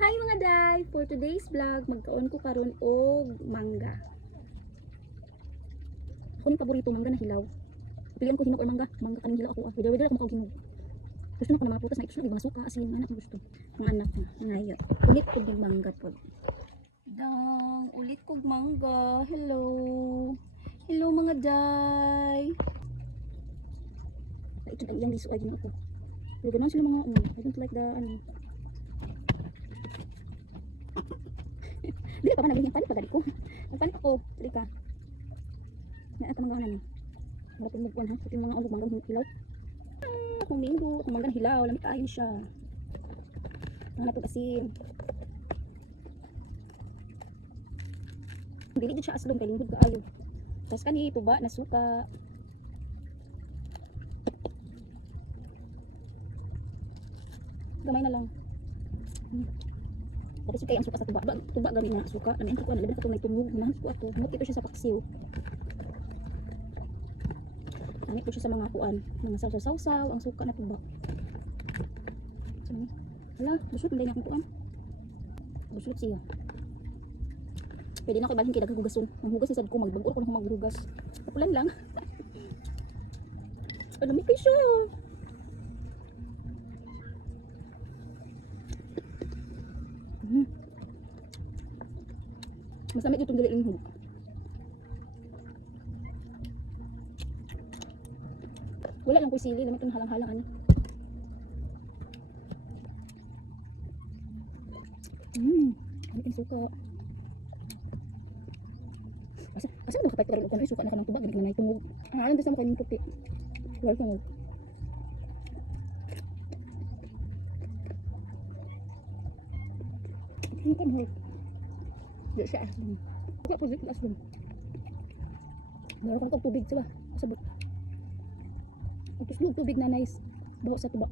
Hi mga day! For today's vlog, magkaon ko karon og mangga. Ako ni paborito mangga na hilaw. Pilihan ko hinog or mangga. Mangga kaning hilaw ako. Whether ako makaog hinog. Gusto na ko na mga prutas na ito na mga suka asin anak ko gusto. Ang anak na ngayon. Ulit ko ng mangga po. Dang, ulit kog mangga. Hello. Hello mga day. Ito ang iyang liso ay gina ako. Pero ganun sila mga I don't like the Dili pa man naging panik pagadi ko. Nagpanik ako. Dili ka. Na ata mangga ni. Marapin mo ha. Ito yung mga ulog mangga hilaw. Kung minggo, kung mangga hilaw, lamig kayo siya. Ang natog asin. Dili din siya aslom kay lingkod kaayo. Tapos kani tuba na suka. Gamay na lang. Tapos kaya ang suka sa tuba gami na suka. Namin ko na labi sa tunay tungog na ko ato. Humot ito siya sa paksiw. Ani ko siya sa mga kuan, mga saw-saw ang suka na tuba. So, hala, busot din akong kuan. Busot siya. Pwede na ko ibalhin kay daghang hugason. Ang hugas sa ko magbag-or ko nang maghugas. Kapulan lang. Ano mi siya? Masamit itong dili linghod. Wala lang ko sili, lamit itong halang-halang ani. Ano yung suka? Asa mo kapait pero kung suka na kanang tuba, ganit na itungog. Ang alam sa mo kanyang puti. Wala tungog. Ini kan hot. Di siya aslong. Kaya po dito aslong. Meron kang tubig sila. Sabot. Ang tuslog tubig na nice. Baho sa tuba.